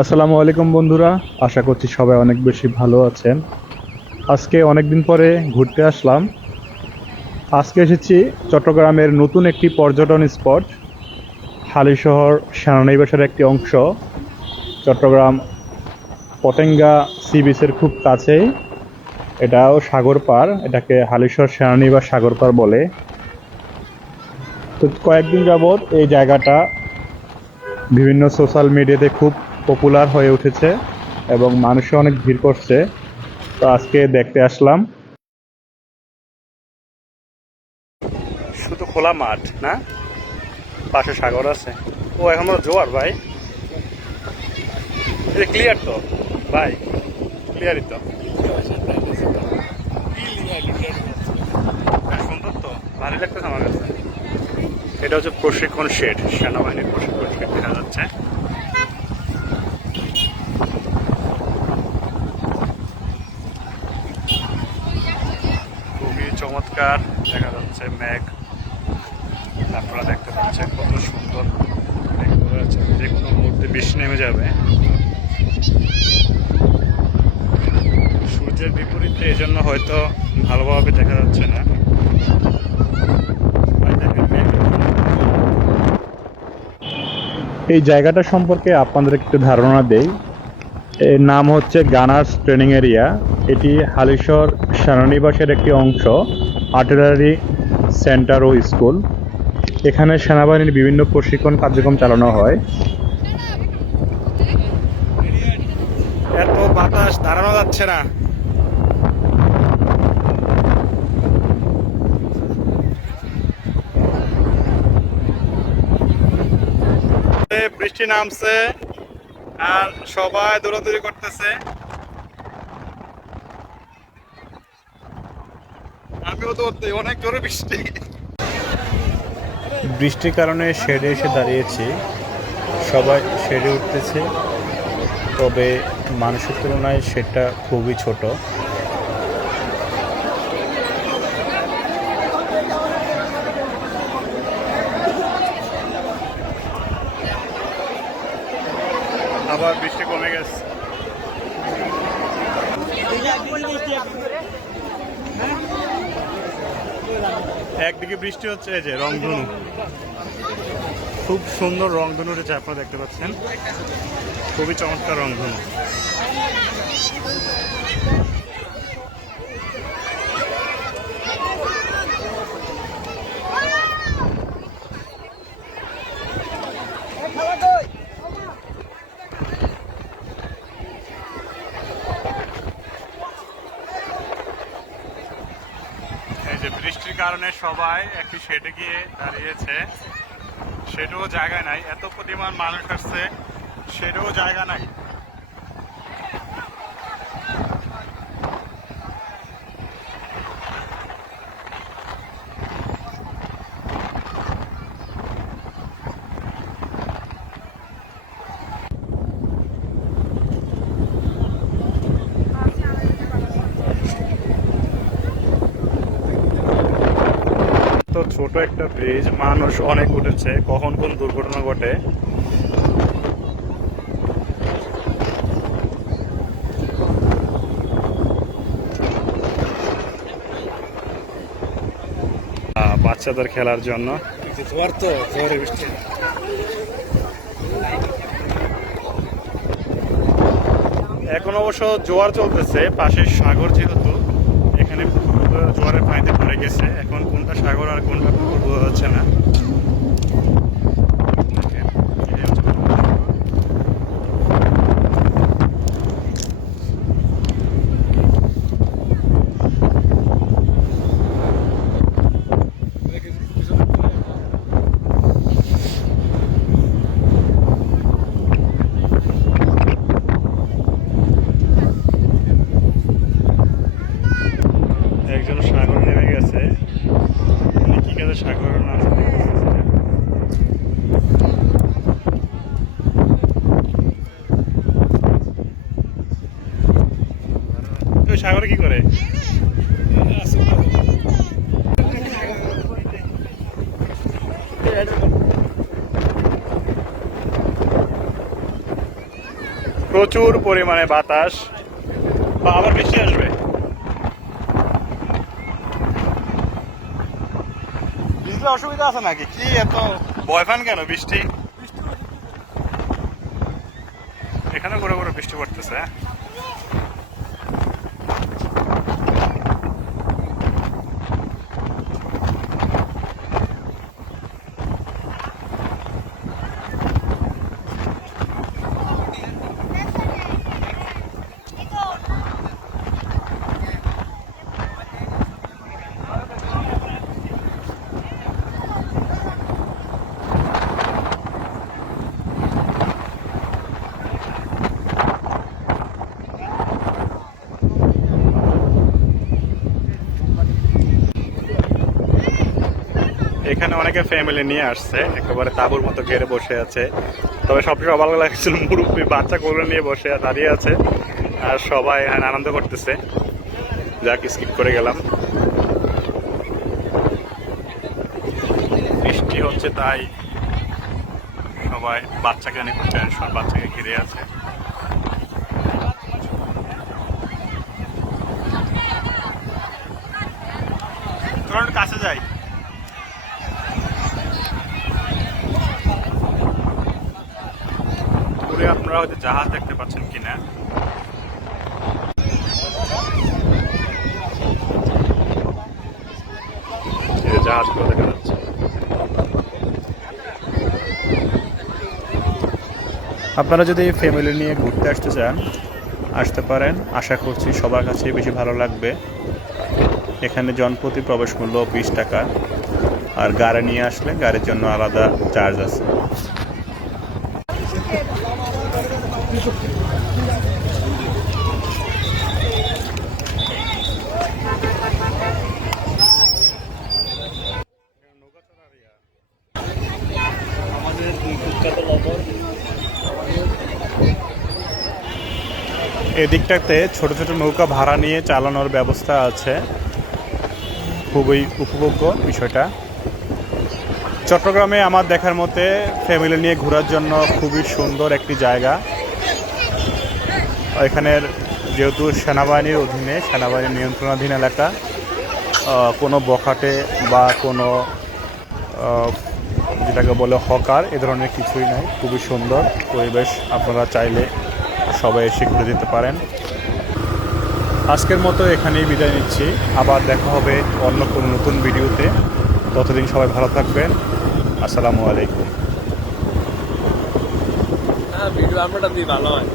আসসালামু আলাইকুম বন্ধুরা, আশা করছি সবাই অনেক বেশি ভালো আছেন। আজকে অনেকদিন পরে ঘুরতে আসলাম। আজকে এসেছি চট্টগ্রামের নতুন একটি পর্যটন স্পট, হালিশহর সেনানিবাসের একটি অংশ। চট্টগ্রাম পতেঙ্গা সি বিচের খুব কাছেই। এটাও সাগর পার, এটাকে হালিশহর সেনানিবাস সাগর পার বলে। তো কয়েকদিন যাবৎ এই জায়গাটা বিভিন্ন সোশ্যাল মিডিয়াতে খুব পপুলার হয়ে উঠেছে এবং মানুষও অনেক ভিড় করছে। তো আজকে দেখতে আসলাম। শুধু খোলা মাঠ না, পাশে সাগর আছে। ও এখনো জোয়ার ভাই, এটা ক্লিয়ার তো ভাই, ক্লিয়ারই তো। হ্যাঁ, সুন্দর তো, ভালোই লাগতেছে আমার কাছে। এটা হচ্ছে প্রশিক্ষণ শেড, সেনাবাহিনীর প্রশিক্ষণ শেড দেখা যাচ্ছে। খুবই চমৎকার দেখা যাচ্ছে মেঘ, আপনারা দেখতে পাচ্ছেন কত সুন্দর মেঘ করা আছে, যে কোনো মুহূর্তে বৃষ্টি নেমে যাবে। সূর্যের বিপরীতে এজন্য হয়তো ভালোভাবে দেখা যাচ্ছে না। এই জায়গাটা সম্পর্কে আপনাদের একটু ধারণা দেই। এর নাম হচ্ছে গানার্স ট্রেনিং এরিয়া। এটি হালিশহর সেনানিবাসের একটি অংশ, আর্টিলারি সেন্টার ও স্কুল। এখানে সেনাবাহিনীর বিভিন্ন প্রশিক্ষণ কার্যক্রম চালানো হয়। এত বাতাস দাঁড়ানো যাচ্ছে না। বৃষ্টি নামছে আর সবাই দৌড়াদৌড়ি করতেছে। আমিও তো অনেক জোরে বৃষ্টি। বৃষ্টির কারণে শেডে এসে দাঁড়িয়েছি, সবাই শেডে উঠতেছে, তবে মানুষের তুলনায় শেডটা খুবই ছোট। আবার বৃষ্টি কমে গেছে। একদিকে বৃষ্টি হচ্ছে, এই যে রংধনু, খুব সুন্দর রংধনু উঠেছে, আপনারা দেখতে পাচ্ছেন, খুবই চমৎকার রংধনু। এই যে বৃষ্টির কারণে সবাই একটি শেডে গিয়ে দাঁড়িয়েছে, সেটাও জায়গা নাই, এত পরিমাণ মানুষ আসছে, সেটাও জায়গা নাই। তো ছোট একটা ব্রিজ, মানুষ অনেক উঠেছে, কখন কোন দুর্ঘটনা ঘটে। বাচ্চাদের খেলার জন্য। এখন অবশ্য জোয়ার চলতেছে, পাশের সাগর যেহেতু, এখানে জোয়ারের পানিতে ভরে গেছে। এখন কোনটা সাগর আর কোনটা পুকুর বোঝা যাচ্ছে না। একজন সাগর নেমে গেছে, কি কাজে সাগরের নাম সাগরে কি করে? প্রচুর পরিমাণে বাতাস, বা আবার বৃষ্টি আসবে। ভিজলে অসুবিধা আছে নাকি? কি এত ভয় পান কেন? বৃষ্টি এখানে করে করে বৃষ্টি পড়তেছে। এখানে অনেকে ফ্যামিলি নিয়ে আসছে, একেবারে তাঁবুর মতো ঘেরে বসে আছে। তবে সবচেয়ে অবাক লাগছিল মুরব্বী বাচ্চা কোলে নিয়ে বসে দাঁড়িয়ে আছে, আর সবাই এখানে আনন্দ করতেছে। যাক, স্কিপ করে গেলাম। বৃষ্টি হচ্ছে তাই সবাই বাচ্চাকে নিয়ে খুব টেনশন, বাচ্চাকে ঘিরে আছে। কাছে যাই। আপনারা হয়তো জাহাজ দেখতে পাচ্ছেন কিনা। জাহাজগুলো দেখা যাচ্ছে। আপনারা যদি ফ্যামিলি নিয়ে ঘুরতে আসতে চান, আসতে পারেন। আশা করছি সবার কাছে বেশি ভালো লাগবে। এখানে জনপ্রতি প্রবেশ মূল্য 20 টাকা, আর গাড়ি নিয়ে আসলে গাড়ির জন্য আলাদা চার্জ আছে। এদিকটাতে ছোট ছোট নৌকা ভাড়া নিয়ে চালানোর ব্যবস্থা আছে, খুবই উপভোগ্য বিষয়টা। চট্টগ্রামে আমার দেখার মতে ফ্যামিলি নিয়ে ঘোরার জন্য খুবই সুন্দর একটি জায়গা। এখানের যেহেতু সেনাবাহিনীর অধীনে, সেনাবাহিনীর নিয়ন্ত্রণাধীন এলাকা, কোনো বখাটে বা কোনো যেটাকে বলে হকার, এ ধরনের কিছুই নাই। খুবই সুন্দর পরিবেশ, আপনারা চাইলে সবাই এসে ঘুরে যেতে পারেন। আজকের মতো এখানেই বিদায় নিচ্ছি, আবার দেখা হবে অন্য কোনো নতুন ভিডিওতে। ততদিন সবাই ভালো থাকবেন। আসসালামু আলাইকুম। ভিডিও আমরা ভালো হয়।